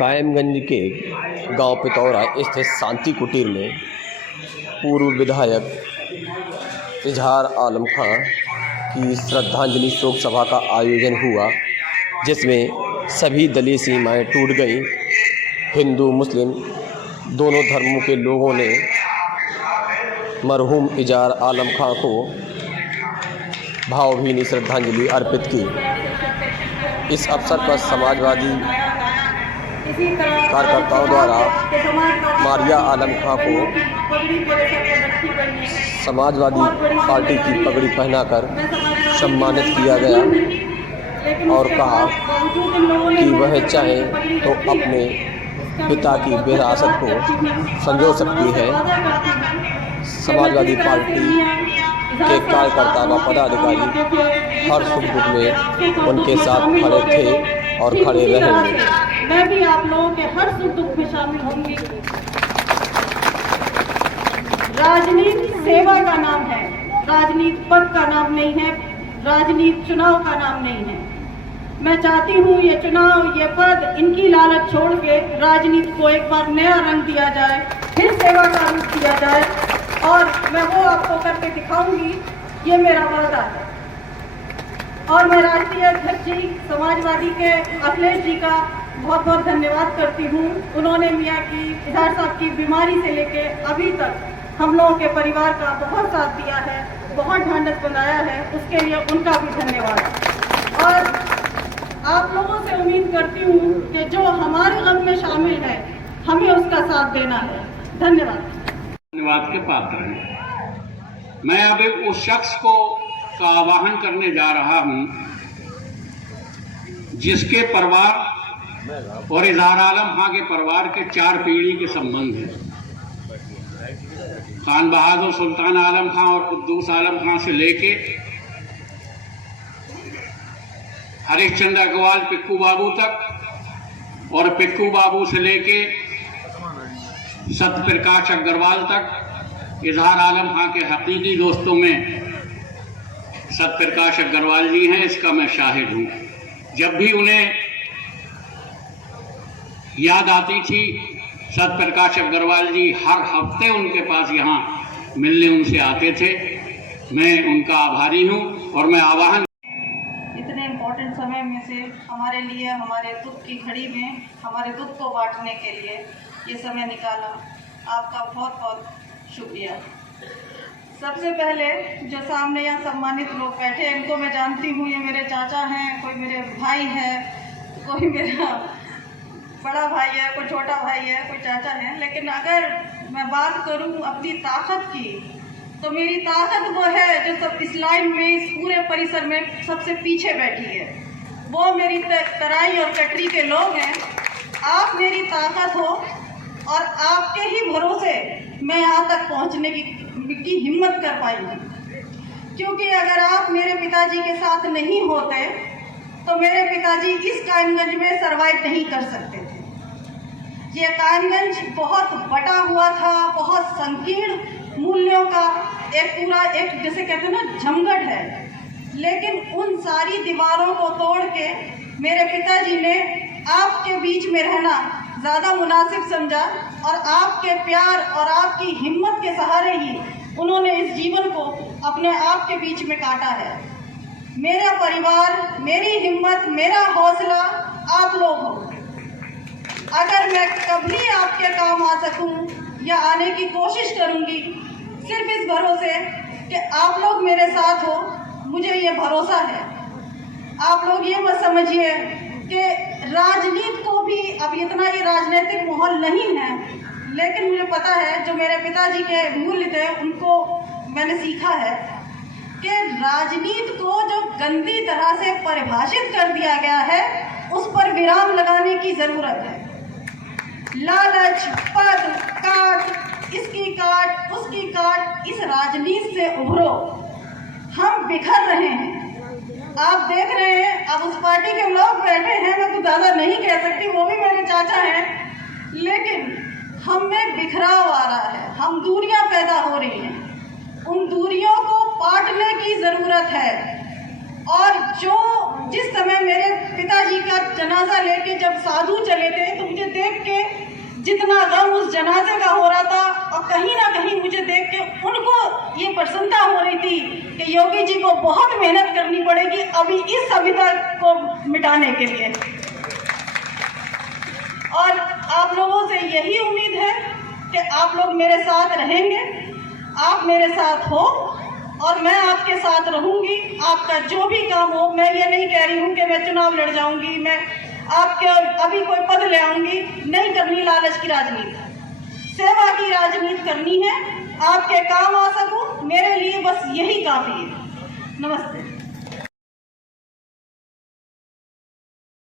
कायमगंज के गांव पितौरा स्थित शांति कुटीर में पूर्व विधायक इजहार आलम खां की श्रद्धांजलि शोक सभा का आयोजन हुआ, जिसमें सभी दलीय सीमाएं टूट गईं। हिंदू मुस्लिम दोनों धर्मों के लोगों ने मरहूम इजहार आलम खां को भावभीनी श्रद्धांजलि अर्पित की। इस अवसर पर समाजवादी कार्यकर्ताओं द्वारा मारिया आलम खां को समाजवादी पार्टी की पगड़ी पहनाकर सम्मानित किया गया और कहा कि वह चाहे तो अपने पिता की विरासत को संजो सकती है। समाजवादी पार्टी के कार्यकर्ता व पदाधिकारी हर सुख दुख में उनके साथ खड़े थे और खड़े रहेंगे। मैं भी आप लोगों के हर सुख दुख में शामिल होंगी। राजनीति सेवा का नाम है, राजनीति पद का नाम नहीं है, राजनीति चुनाव का नाम नहीं है। मैं चाहती हूँ ये चुनाव, ये पद, इनकी लालच छोड़ के राजनीति को एक बार नया रंग दिया जाए, फिर सेवा का रूप दिया जाए और मैं वो आपको करके दिखाऊंगी। ये मेरा वादा है। और मैं राष्ट्रीय अध्यक्ष जी समाजवादी के अखिलेश जी का बहुत बहुत धन्यवाद करती हूँ। उन्होंने मियाँ की इजहार साहब की बीमारी से लेके अभी तक हम लोगों के परिवार का बहुत साथ दिया है, बहुत ढांढस बनाया है, उसके लिए उनका भी धन्यवाद। और आप लोगों से उम्मीद करती हूँ कि जो हमारे गम में शामिल है हमें उसका साथ देना है। धन्यवाद। धन्यवाद के पात्र हैं। मैं अब एक उस शख्स को का आवाहन करने जा रहा हूं जिसके परिवार और इजहार आलम खां के परिवार के 4 पीढ़ी के संबंध हैं। खान बहादुर सुल्तान आलम खां और कुद्दूस आलम खां से लेके हरिश्चंद्र अग्रवाल पिक्कू बाबू तक और पिक्कू बाबू से लेके सत्यप्रकाश अग्रवाल तक इजहार आलम खां के हकीकी दोस्तों में सत्यप्रकाश अग्रवाल जी हैं। इसका मैं शाहिद हूं। जब भी उन्हें याद आती थी सत्यप्रकाश अग्रवाल जी हर हफ्ते उनके पास यहाँ मिलने उनसे आते थे। मैं उनका आभारी हूं और मैं आवाहन इतने इम्पोर्टेंट समय में से हमारे लिए, हमारे दुख की घड़ी में हमारे दुख को बांटने के लिए ये समय निकाला, आपका बहुत बहुत शुक्रिया। सबसे पहले जो सामने यहाँ सम्मानित लोग बैठे हैं इनको मैं जानती हूँ। ये मेरे चाचा हैं, कोई मेरे भाई है, कोई मेरा बड़ा भाई है, कोई छोटा भाई है, कोई चाचा है। लेकिन अगर मैं बात करूँ अपनी ताकत की तो मेरी ताकत वो है जो सब इस लाइन में, इस पूरे परिसर में सबसे पीछे बैठी है। वो मेरी तराई और कटरी के लोग हैं। आप मेरी ताकत हो और आपके ही भरोसे मैं यहाँ तक पहुँचने की हिम्मत कर पाई। क्योंकि अगर आप मेरे पिताजी के साथ नहीं होते तो मेरे पिताजी इस कायमगंज में सरवाइव नहीं कर सकते थे। ये कायमगंज बहुत बटा हुआ था, बहुत संकीर्ण मूल्यों का एक जैसे कहते हैं ना जमघट है। लेकिन उन सारी दीवारों को तोड़ के मेरे पिताजी ने आपके बीच में रहना ज़्यादा मुनासिब समझा और आपके प्यार और आपकी हिम्मत के सहारे ही उन्होंने इस जीवन को अपने आप के बीच में काटा है। मेरा परिवार, मेरी हिम्मत, मेरा हौसला आप लोग हो। अगर मैं कभी आपके काम आ सकूं या आने की कोशिश करूंगी सिर्फ इस भरोसे कि आप लोग मेरे साथ हो, मुझे ये भरोसा है। आप लोग ये मत समझिए कि राजनीति को भी अब इतना ये राजनीतिक माहौल नहीं है, लेकिन मुझे पता है जो मेरे पिताजी के मूल्य थे उनको मैंने सीखा है कि राजनीति को जो गंदी तरह से परिभाषित कर दिया गया है उस पर विराम लगाने की ज़रूरत है। लालच, पद, काट, इसकी काट, उसकी काट, इस राजनीति से उभरो। हम बिखर रहे हैं, आप देख रहे हैं। अब उस पार्टी के लोग बैठे हैं, मैं तो ज़्यादा नहीं कह सकती, वो भी मेरे चाचा हैं, लेकिन हम में बिखराव आ रहा है, हम दूरियां पैदा हो रही हैं। उन दूरियों को पाटने की ज़रूरत है। और जिस समय मेरे पिताजी का जनाजा लेके जब साधु चले थे तो मुझे उस जनाजे का हो रहा था और कहीं ना कहीं मुझे देख के उनको ये प्रसन्नता हो रही थी कि योगी जी को बहुत मेहनत करनी पड़ेगी अभी इस सभ्यता को मिटाने के लिए। और आप लोगों से यही उम्मीद है कि आप लोग मेरे साथ रहेंगे, आप मेरे साथ हो और मैं आपके साथ रहूंगी। आपका जो भी काम हो, मैं ये नहीं कह रही हूँ कि मैं चुनाव लड़ जाऊंगी, मैं आपके अभी कोई पद ले आऊंगी, नहीं करनी लालच की राजनीति, सेवा की राजनीति करनी है, आपके काम आ सकूं, मेरे लिए बस यही काफ़ी है। नमस्ते।